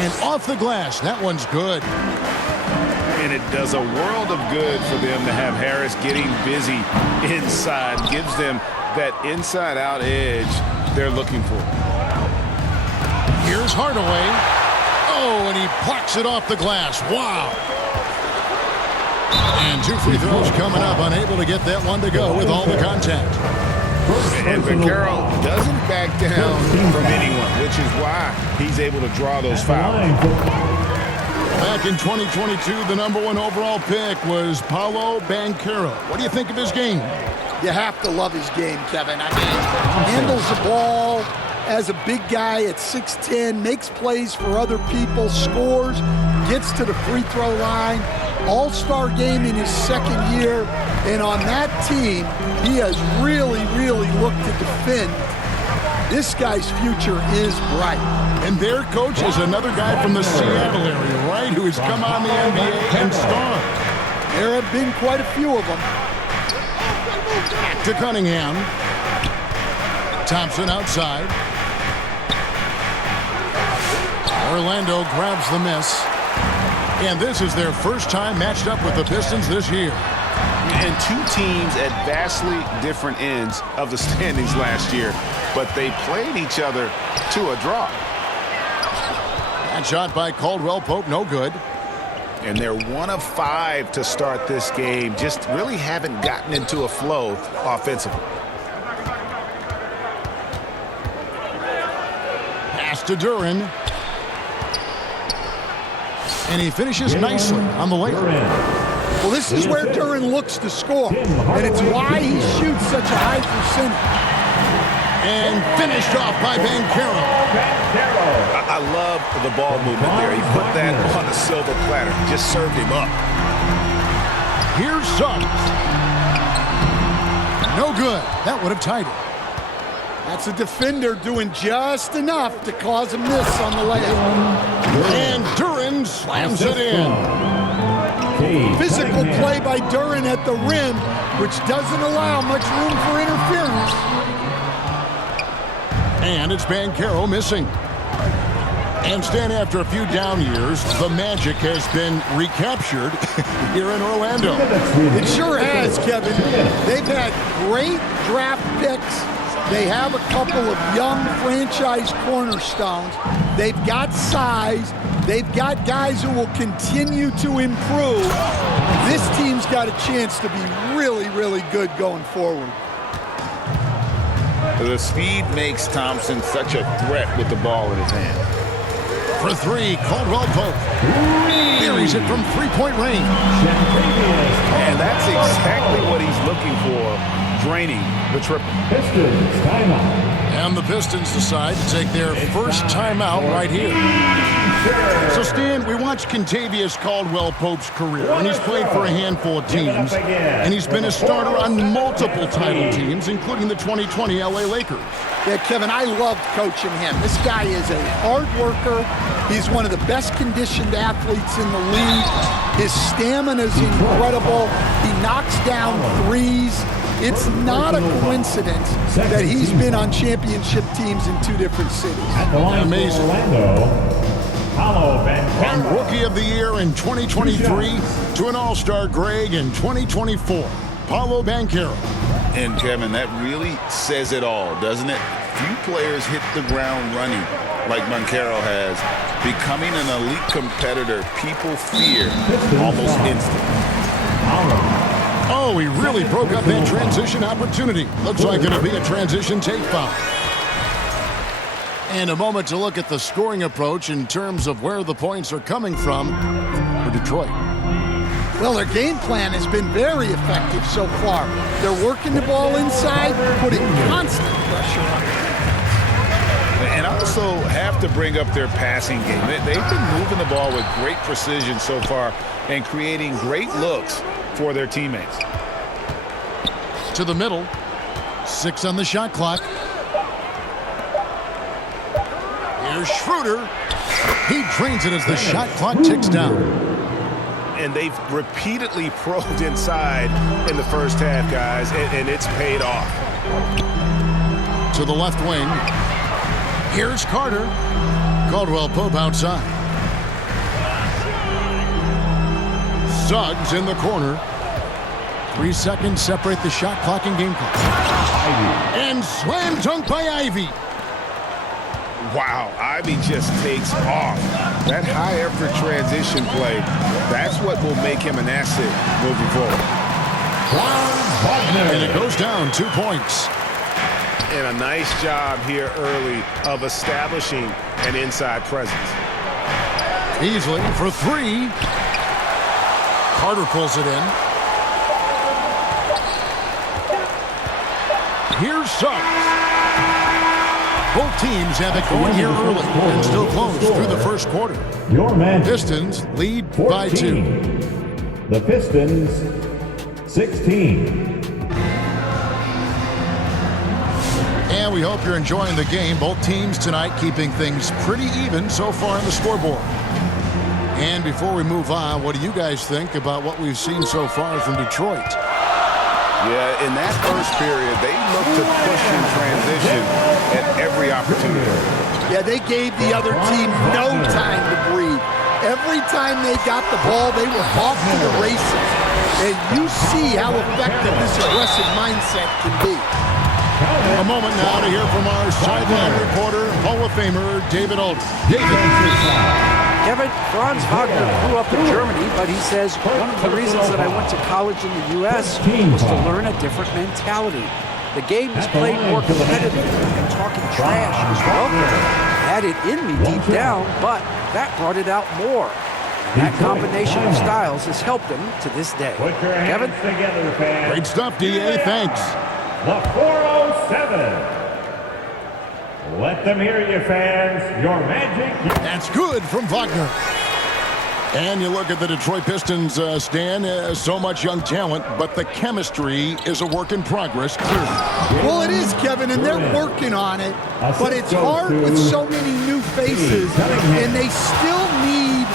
And off the glass. That one's good. And it does a world of good for them to have Harris getting busy inside. Gives them that inside-out edge they're looking for. Here's Hardaway. Oh, and he plucks it off the glass. Wow. And 2 free throws coming up. Unable to get that one to go with all the contact. And Vaquero doesn't back down from anyone, which is why he's able to draw those fouls. Back in 2022, the #1 overall pick was Paolo Banchero. What do you think of his game? You have to love his game, Kevin. I mean, handles the ball as a big guy at 6'10", makes plays for other people, scores, gets to the free throw line. All-star game in his second year, and on that team, he has really, really looked to defend. This guy's future is bright. And their coach is another guy from the Seattle area, right, who has come on the NBA and starred. There have been quite a few of them. Back to Cunningham. Thompson outside. Orlando grabs the miss. And this is their first time matched up with the Pistons this year. And 2 teams at vastly different ends of the standings last year, but they played each other to a draw. That shot by Caldwell Pope, no good. And they're 1 of 5 to start this game. Just really haven't gotten into a flow offensively. Pass to Duren. And he finishes nicely on the layup. Well, this is where Duren looks to score, and it's why he shoots such a high percentage. And finished off by Banchero. I love the ball movement there. He put that on a silver platter. Just served him up. Here's Suggs. No good. That would have tied it. That's a defender doing just enough to cause a miss on the layup. And Duren slams it in. Physical play by Duren at the rim, which doesn't allow much room for interference. And it's Banchero missing. And Stan, after a few down years, the magic has been recaptured here in Orlando. It sure has, Kevin. They've had great draft picks. They have a couple of young franchise cornerstones. They've got size. They've got guys who will continue to improve. This team's got a chance to be really, really good going forward. The speed makes Thompson such a threat with the ball in his hand. For 3, Caldwell Pope. Buries it from 3-point range. And that's exactly what he's looking for, draining the triple. And the Pistons decide to take their first timeout right here. So, Stan, we watched Kentavious Caldwell Pope's career, and he's played for a handful of teams, and he's been a starter on multiple title teams, including the 2020 LA Lakers. Yeah, Kevin, I loved coaching him. This guy is a hard worker. He's one of the best conditioned athletes in the league. His stamina is incredible. He knocks down threes. It's not a coincidence that he's been on championship teams in 2 different cities. Amazing. From Rookie of the Year in 2023 to an All-Star Greg in 2024, Paolo Banchero. And, Kevin, that really says it all, doesn't it? Few players hit the ground running like Banchero has, becoming an elite competitor people fear almost instantly. Oh, he really broke up that transition opportunity. Looks like it'll be a transition take foul. And a moment to look at the scoring approach in terms of where the points are coming from for Detroit. Well, their game plan has been very effective so far. They're working the ball inside, putting constant pressure on it. And also have to bring up their passing game. They've been moving the ball with great precision so far and creating great looks for their teammates. To the middle. 6 on the shot clock. Here's Schroeder. He drains it as the shot clock ticks down. And they've repeatedly probed inside in the first half, guys, and it's paid off. To the left wing. Here's Carter. Caldwell Pope outside. Suggs in the corner. 3 seconds separate the shot clock and game clock. And slam dunk by Ivy. Wow, Ivy just takes off. That high-effort transition play, that's what will make him an asset moving forward. And it goes down 2 points. And a nice job here early of establishing an inside presence. Easily for 3. Carter pulls it in. Here's Suggs. Both teams have it going here early and still close through the first quarter. Your man. Pistons lead 14. by 2. The Pistons 16. And we hope you're enjoying the game. Both teams tonight keeping things pretty even so far on the scoreboard. And before we move on, what do you guys think about what we've seen so far from Detroit? Yeah, in that first period, they looked to push in transition at every opportunity. Yeah, they gave the other team no time to breathe. Every time they got the ball, they were off to the races. And you see how effective this aggressive mindset can be. A moment now to hear from our sideline reporter, Hall of Famer David Aldridge. Kevin, Franz Wagner grew up in Germany, but he says one of the reasons that I went to college in the U.S. was to learn a different mentality. The game is played more competitively, and talking trash is welcome. I had it in me deep down, but that brought it out more. And that combination of styles has helped him to this day. Kevin? Together, fans. Great stuff, D.A. Thanks. The 407. Let them hear you, fans. Your magic. That's good from Wagner. And you look at the Detroit Pistons, Stan, so much young talent, but the chemistry is a work in progress, clearly. Well, it is, Kevin, and they're working on it, but it's hard with so many new faces, and they still need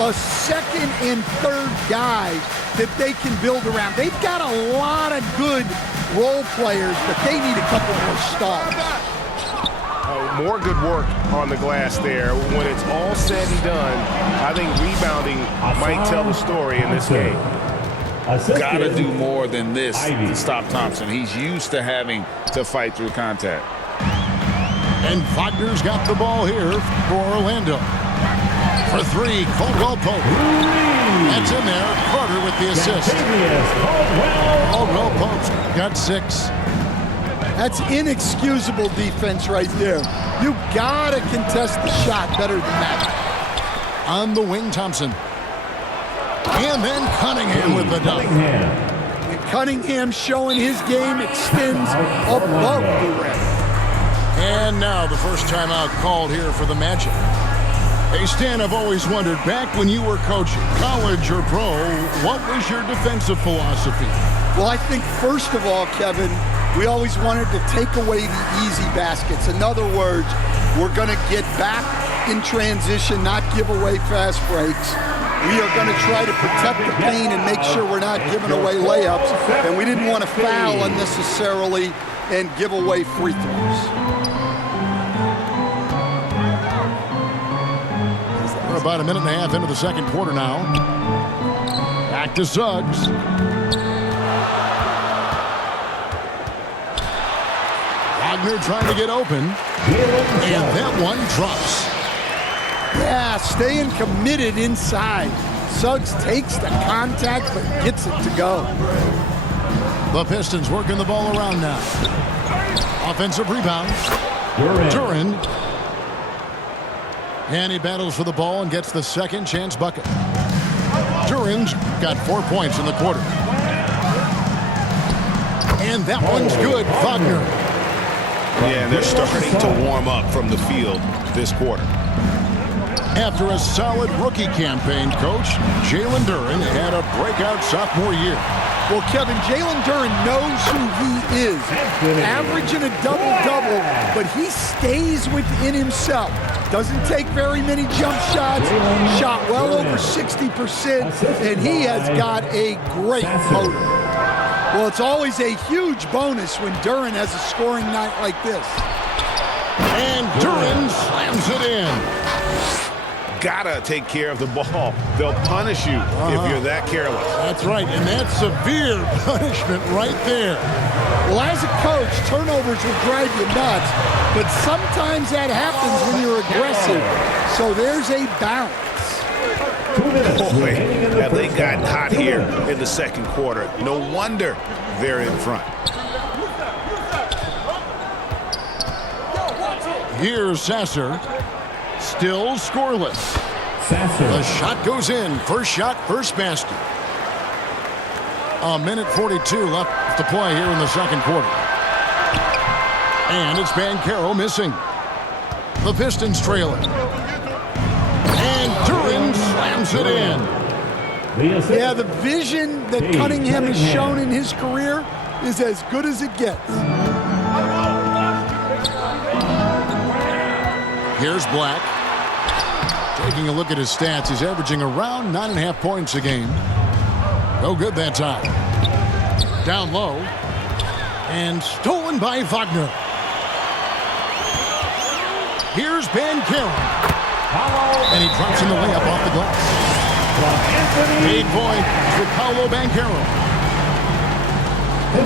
a second and third guy that they can build around. They've got a lot of good role players, but they need a couple more stars. More good work on the glass there. When it's all said and done, I think rebounding might tell the story in this game. Got to do more than this to stop Thompson. He's used to having to fight through contact. And Wagner's got the ball here for Orlando. For 3, Caldwell Pope. That's in there. Carter with the assist. Caldwell Pope's got 6. That's inexcusable defense right there. You gotta contest the shot better than that. On the wing, Thompson. And then Cunningham with the dunk. And Cunningham showing his game extends above the rim. And now the first timeout called here for the Magic. Hey, Stan, I've always wondered, back when you were coaching, college or pro, what was your defensive philosophy? Well, I think first of all, Kevin, we always wanted to take away the easy baskets. In other words, we're going to get back in transition, not give away fast breaks. We are going to try to protect the paint and make sure we're not giving away layups. And we didn't want to foul unnecessarily and give away free throws. We're about a minute and a half into the second quarter now. Back to Suggs. Wagner trying to get open, and that one drops. Yeah, staying committed inside. Suggs takes the contact, but gets it to go. The Pistons working the ball around now. Offensive rebound. Duran. And he battles for the ball and gets the second chance bucket. Duran's got 4 points in the quarter. And that one's good, Wagner. Yeah, and they're starting to warm up from the field this quarter. After a solid rookie campaign, Coach, Jalen Duran had a breakout sophomore year. Well, Kevin, Jalen Duran knows who he is. Averaging a double-double, but he stays within himself. Doesn't take very many jump shots. Shot well over 60%, and he has got a great motor. Well, it's always a huge bonus when Duran has a scoring night like this. And Duran slams it in. gotta take care of the ball. They'll punish you if you're that careless. That's right, and that's severe punishment right there. Well, as a coach, turnovers will drive you nuts, but sometimes that happens when you're aggressive. So there's a balance. Boy, have they gotten hot here in the second quarter. No wonder they're in front. Here's Sasser. Still scoreless. Sasser. The shot goes in. First shot, first basket. A minute 42 left to play here in the second quarter. And it's Banchero missing. The Pistons trailing. And Duran slams it in. Yeah, the vision that Cunningham has shown in his career is as good as it gets. Here's Black. Taking a look at his stats, he's averaging around 9.5 points a game. No good that time. Down low. And stolen by Wagner. Here's Banchero. And he drops in the layup off the glass. 8 points for Paolo Banchero.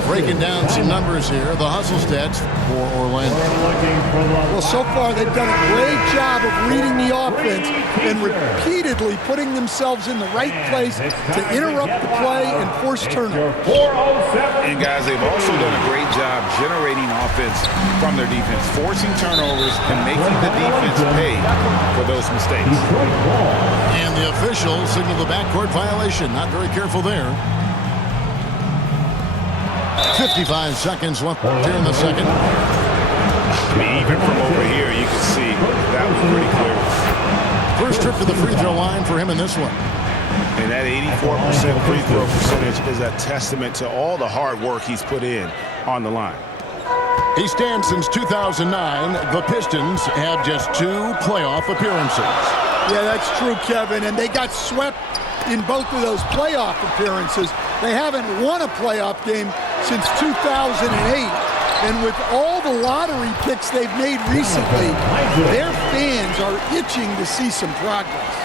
Breaking down some numbers here, the hustle stats for Orlando. Well, so far they've done a great job of reading the offense and repeatedly putting themselves in the right place to interrupt the play and force turnovers. And guys, they've also done a great job generating offense from their defense, forcing turnovers and making the defense pay for those mistakes. And the officials signal the backcourt violation. Not very careful there. 55 seconds left here in the second. Even from over here, you can see that was pretty clear. First trip to the free throw line for him in this one. And that 84% free throw percentage is a testament to all the hard work he's put in on the line. He stands since 2009. The Pistons have just 2 playoff appearances. Yeah, that's true, Kevin. And they got swept in both of those playoff appearances. They haven't won a playoff game since 2008. And with all the lottery picks they've made recently, their fans are itching to see some progress.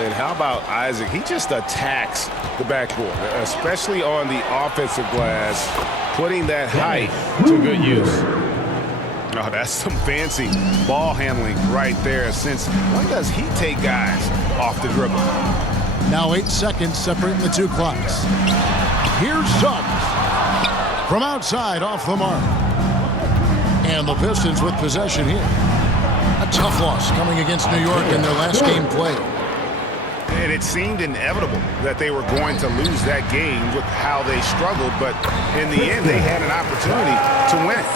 And how about Isaac? He just attacks the backboard, especially on the offensive glass, putting that height to good use. Oh, that's some fancy ball handling right there. Since when does he take guys off the dribble? Now 8 seconds separating the 2 clocks. Here's Suggs. From outside, off the mark. And the Pistons with possession here. A tough loss coming against New York in their last game played. And it seemed inevitable that they were going to lose that game with how they struggled, but in the end, they had an opportunity to win it.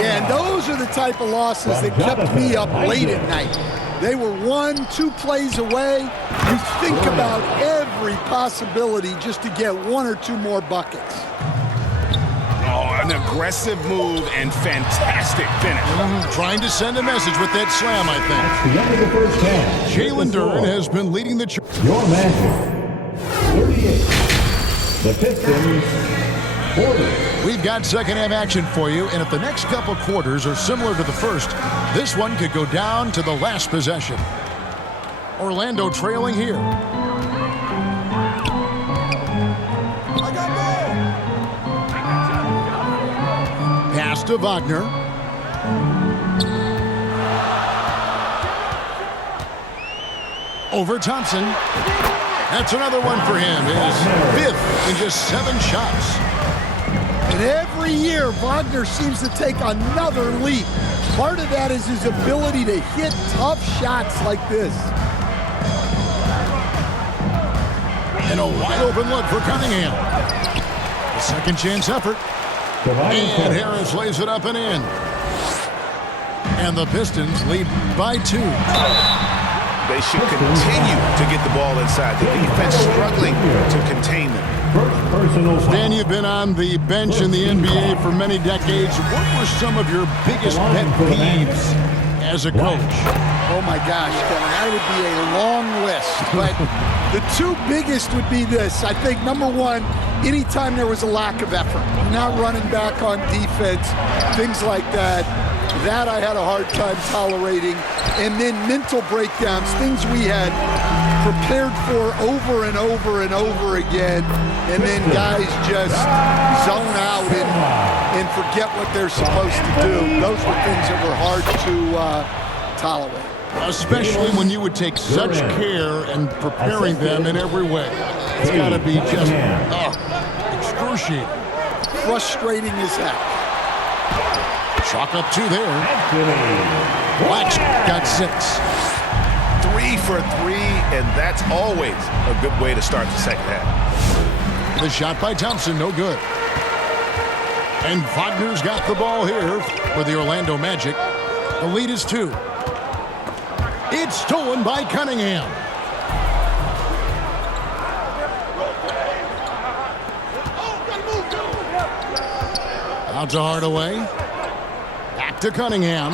Yeah, and those are the type of losses that kept me up late at night. They were 1-2 plays away. You think about every possibility just to get 1 or 2 more buckets. Oh, an aggressive move and fantastic finish. Trying to send a message with that slam, I think. That's the end of the first half. Jalen Duran has been leading the charge. Your Magic, 38. The Pistons, 40. We've got second half action for you, and if the next couple quarters are similar to the first, this one could go down to the last possession. Orlando trailing here. Pass to Wagner. Over Thompson. That's another one for him. His 5th in just 7 shots. And every year, Wagner seems to take another leap. Part of that is his ability to hit tough shots like this. And a wide open look for Cunningham. A second chance effort. And Harris lays it up and in. And the Pistons lead by 2. They should continue to get the ball inside. The defense struggling to contain them. Stan, you've been on the bench in the NBA for many decades. What were some of your biggest pet peeves as a coach? Oh my gosh, Kevin, that would be a long list. But the 2 biggest would be this. I think number 1, anytime there was a lack of effort, not running back on defense, things like that. That I had a hard time tolerating. And then mental breakdowns, things we had prepared for over and over and over again. And then guys just zone out and forget what they're supposed to do. Those were things that were hard to tolerate. Especially when you would take such care in preparing them in every way. It's got to be just excruciating. Frustrating as heck. Chalk up 2 there. Black's got 6. 3 for 3, and that's always a good way to start the second half. The shot by Thompson, no good. And Wagner's got the ball here for the Orlando Magic. The lead is 2. It's stolen by Cunningham. Out to Hardaway. Back to Cunningham.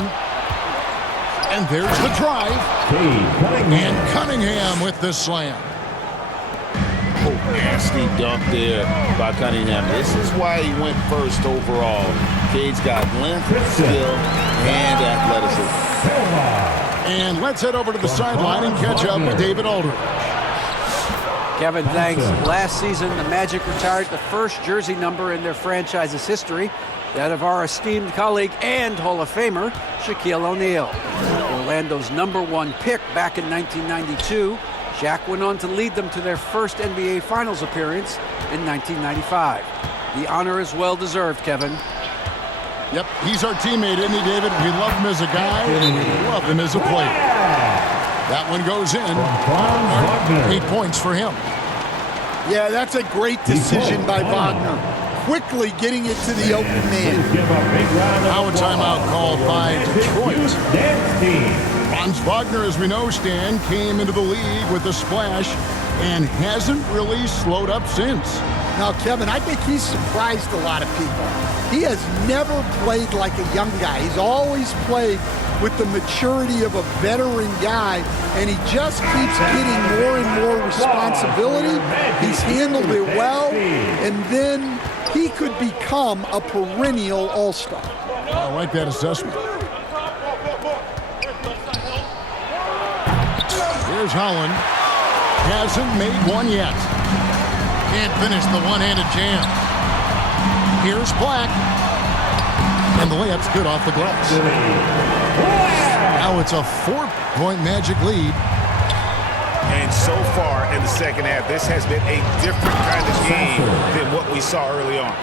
And there's the drive. And Cunningham with the slam. Oh, nasty dunk there by Cunningham. This is why he went first overall. Cade's got length, skill, and athleticism. And let's head over to the sideline and catch up with David Aldridge. Kevin, thanks. Last season, the Magic retired the first jersey number in their franchise's history, that of our esteemed colleague and Hall of Famer, Shaquille O'Neal. Orlando's #1 pick back in 1992, Shaq went on to lead them to their first NBA Finals appearance in 1995. The honor is well-deserved, Kevin. Yep, he's our teammate, isn't he, David? We love him as a guy, and we love him as a player. That one goes in. 8 points for him. Yeah, that's a great decision by Wagner. Quickly getting it to the open man. Now a timeout called by Detroit. Franz Wagner, as we know, Stan, came into the league with a splash and hasn't really slowed up since. Now, Kevin, I think he's surprised a lot of people. He has never played like a young guy. He's always played with the maturity of a veteran guy, and he just keeps getting more and more responsibility. He's handled it well, and then he could become a perennial all-star. I like that assessment. Here's Holland. Hasn't made one yet. Can't finish the one-handed jam. Here's Black. And the layup's good off the glass. Now it's a 4-point Magic lead. And so far in the second half, this has been a different kind of game than what we saw early on.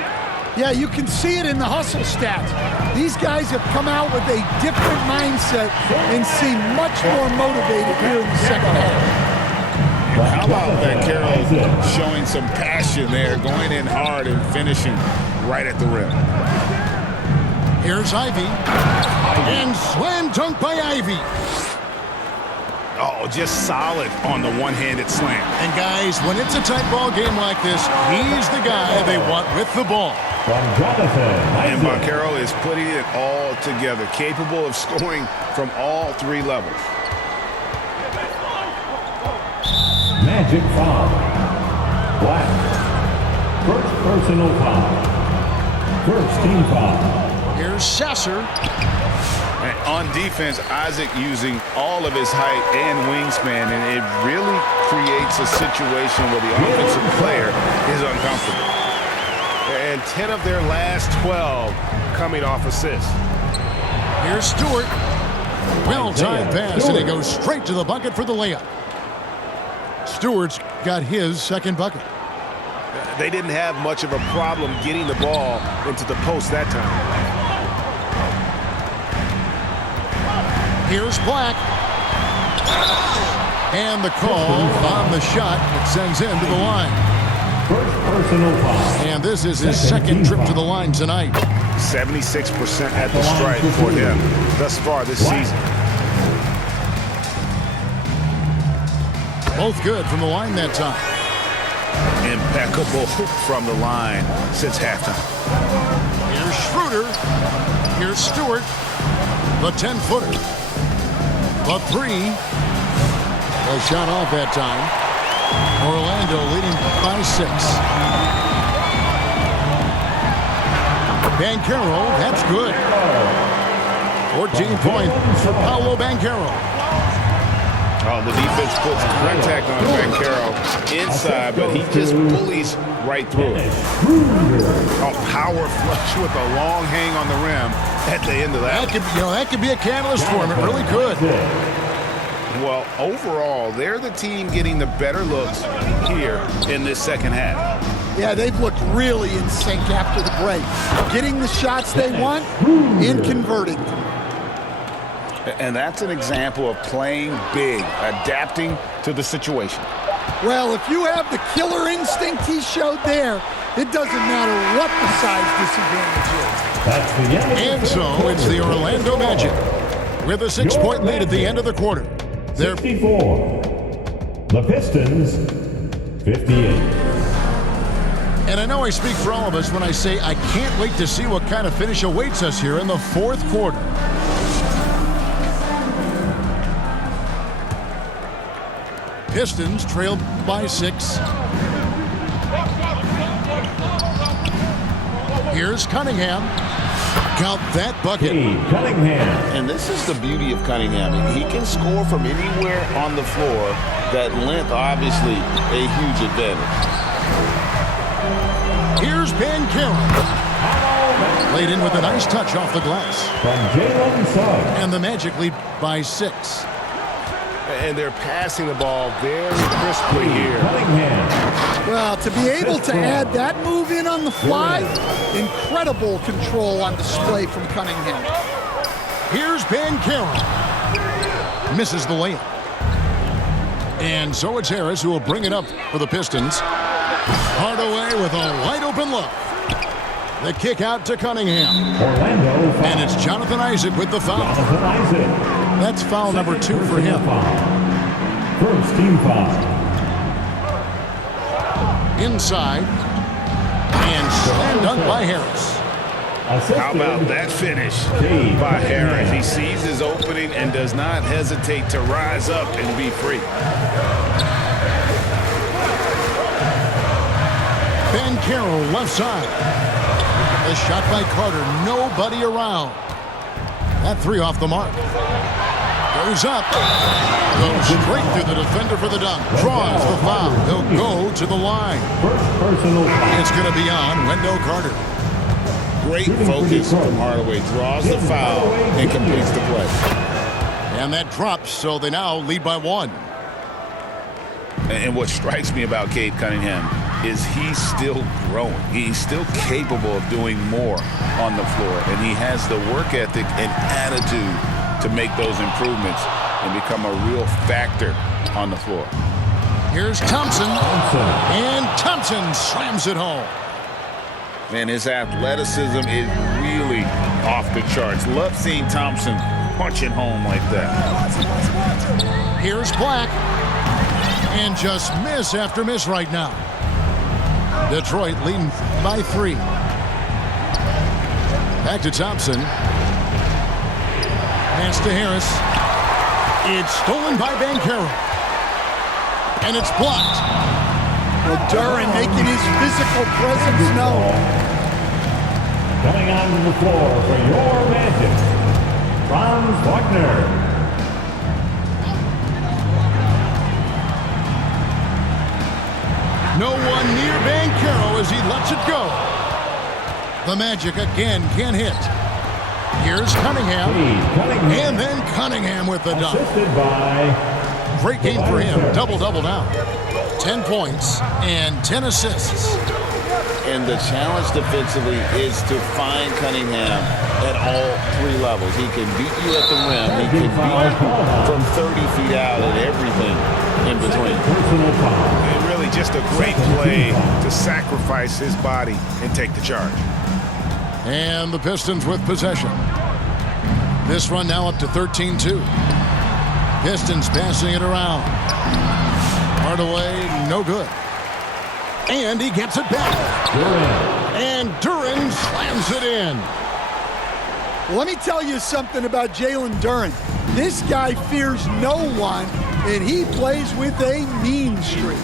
Yeah, you can see it in the hustle stats. These guys have come out with a different mindset and seem much more motivated here in the second half. How about Carroll showing some passion there, going in hard and finishing right at the rim. Here's Ivy. And slam dunk by Ivy. Oh, just solid on the one-handed slam. And guys, when it's a tight ball game like this, he's the guy they want with the ball. And Banchero is putting it all together, capable of scoring from all 3 levels. Magic foul. Black. First personal foul. First team foul. Here's Sasser. And on defense, Isaac using all of his height and wingspan, and it really creates a situation where the offensive player is uncomfortable. And 10 of their last 12 coming off assists. Here's Stewart. Well-timed pass, and he goes straight to the bucket for the layup. Stewart's got his second bucket. They didn't have much of a problem getting the ball into the post that time. Here's Black. And the call on the shot that sends him to the line. First personal foul. And this is his second trip to the line tonight. 76% at the stripe for him thus far this season. Both good from the line that time. Impeccable from the line since halftime. Here's Schroeder. Here's Stewart. The 10-footer. The 3. A shot off that time. Orlando leading by 6. Banchero, that's good. 14 points for Paolo Banchero. Oh, the defense puts contact on Banchero inside, but he just bullies right through it. Oh, power flush with a long hang on the rim at the end of that. That could be a catalyst for him. It really could. Well, overall, they're the team getting the better looks here in this second half. Yeah, they've looked really in sync after the break. Getting the shots they want and converting them. And that's an example of playing big, adapting to the situation. Well, if you have the killer instinct he showed there, it doesn't matter what the size disadvantage is. That's the end. And so it's the Orlando Magic with a 6-point lead at the end of the quarter. They're 64. The Pistons, 58. And I know I speak for all of us when I say I can't wait to see what kind of finish awaits us here in the fourth quarter. Pistons trailed by 6. Here's Cunningham. Count that bucket. Cunningham. And this is the beauty of Cunningham. He can score from anywhere on the floor. That length, obviously, a huge advantage. Here's Banchero. Laid in with a nice touch off the glass. From Jalen Suggs. And the Magic lead by 6. And they're passing the ball very crisply here. Cunningham. Well, to be able to add that move in on the fly, incredible control on display from Cunningham. Here's Banchero. Misses the layup. And so it's Harris who will bring it up for the Pistons. Hardaway with a wide open look. The kick out to Cunningham. Orlando foul. And it's Jonathan Isaac with the foul. Jonathan Isaac. That's foul number 2 for him. First team foul. Inside. And slam dunk by Harris. How about that finish by Harris? He sees his opening and does not hesitate to rise up and be free. Banchero left side. The shot by Carter. Nobody around. That 3 off the mark. Goes up. Goes straight through the defender for the dunk. Draws the foul. He'll go to the line. First personal foul. It's going to be on Wendell Carter. Great focus from Hardaway. Draws the foul and completes the play. And that drops, so they now lead by 1. And what strikes me about Cade Cunningham is he's still growing. He's still capable of doing more on the floor. And he has the work ethic and attitude to make those improvements and become a real factor on the floor. Here's Thompson. And Thompson slams it home. Man, his athleticism is really off the charts. Love seeing Thompson punching home like that. Here's Black. And just miss after miss right now. Detroit leading by 3. Back to Thompson. Pass to Harris. It's stolen by Banchero. And it's blocked. Well, Duran making his physical presence known. Coming onto the floor for your Magic, Franz Wagner. No one near Banchero as he lets it go. The Magic again can't hit. Here's Cunningham. And then Cunningham with the dunk. Assisted by Great game for him. Double-double now. 10 points and 10 assists. And the challenge defensively is to find Cunningham at all 3 levels. He can beat you at the rim. He can beat you from 30 feet out and everything in between. And really just a great play to sacrifice his body and take the charge. And the Pistons with possession. This run now up to 13-2. Pistons passing it around. Hardaway, no good. And he gets it back. And Duran slams it in. Let me tell you something about Jalen Duran. This guy fears no one, and he plays with a mean streak.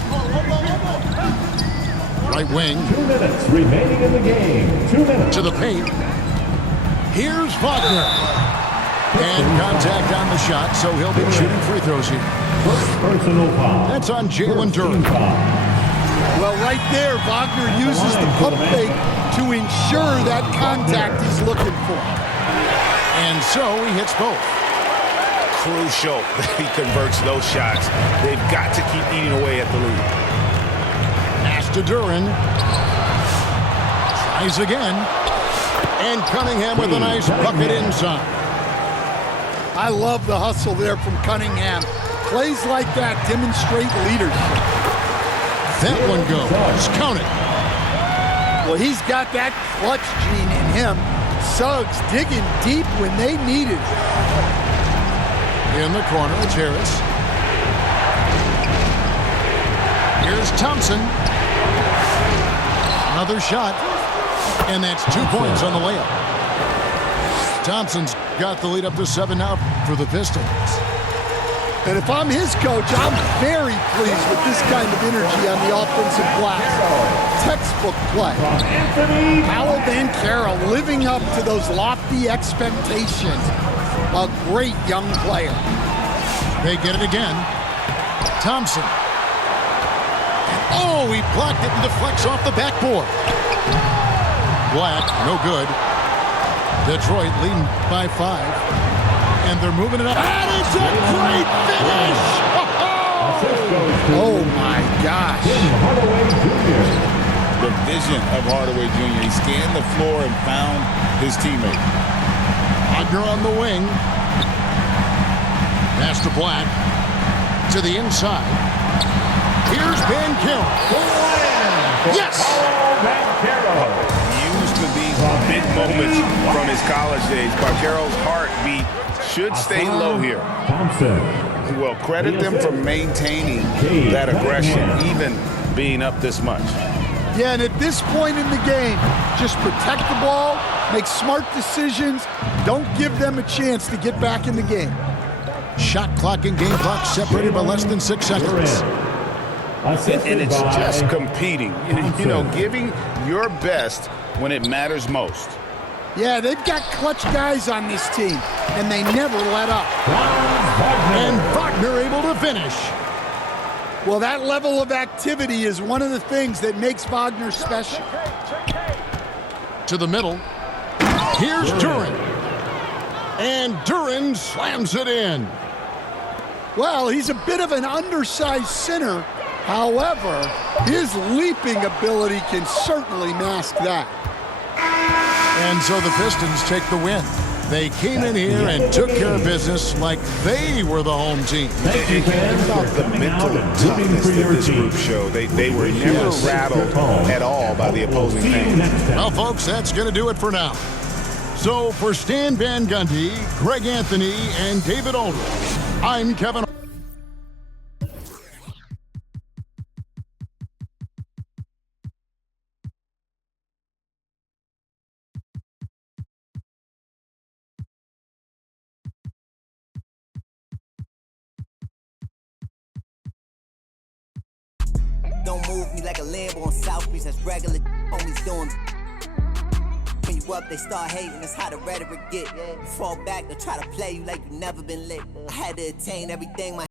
Right wing. 2 minutes remaining in the game. 2 minutes. To the paint. Here's Wagner. And contact on the shot, so he'll be shooting free throws here. First personal foul. That's on Jalen Duren. Well, right there, Wagner uses the pump fake to ensure that contact he's looking for. And so he hits both. Crucial that he converts those shots. They've got to keep eating away at the lead. Pass to Duren. Tries again. And Cunningham with a nice bucket inside. I love the hustle there from Cunningham. Plays like that demonstrate leadership. That one goes. Count it. Well, he's got that clutch gene in him. Suggs digging deep when they needed it. In the corner, it's Harris. Here's Thompson. Another shot. And that's 2 points on the layup. Thompson's got the lead up to 7 now for the Pistons. And if I'm his coach, I'm very pleased with this kind of energy on the offensive glass. Textbook play. Paolo Banchero living up to those lofty expectations. A great young player. They get it again. Thompson. Oh, he blocked it and deflects off the backboard. Black, no good. Detroit leading by 5. And they're moving it up. And it's a great finish! Oh my gosh. The vision of Hardaway Jr. He scanned the floor and found his teammate. Wagner on the wing. Pass to Black. To the inside. Here's Banchero. Yes! Used to these big moments from his college days. Banchero's heartbeat should stay low here. Thompson. Well, credit them for maintaining that aggression, even being up this much. Yeah, and at this point in the game, just protect the ball, make smart decisions, don't give them a chance to get back in the game. Shot clock and game clock separated by less than 6 seconds. And it's just competing, you know, giving your best when it matters most. Yeah, they've got clutch guys on this team, and they never let up. And Wagner able to finish. Well, that level of activity is one of the things that makes Wagner special. To the middle. Here's Duren. And Duren slams it in. Well, he's a bit of an undersized center. However, his leaping ability can certainly mask that. And so the Pistons take the win. They came in here and took care of business like they were the home team. And think about the mental toughness that this group showed. They were never rattled at all by the opposing team. Well, folks, that's going to do it for now. So for Stan Van Gundy, Greg Anthony, and David Aldridge, I'm Kevin. Don't move me like a Lambo on South Beach, that's regular homies doing. When you up, they start hating, that's how the rhetoric get. You fall back, they'll try to play you like you never been lit. I had to attain everything my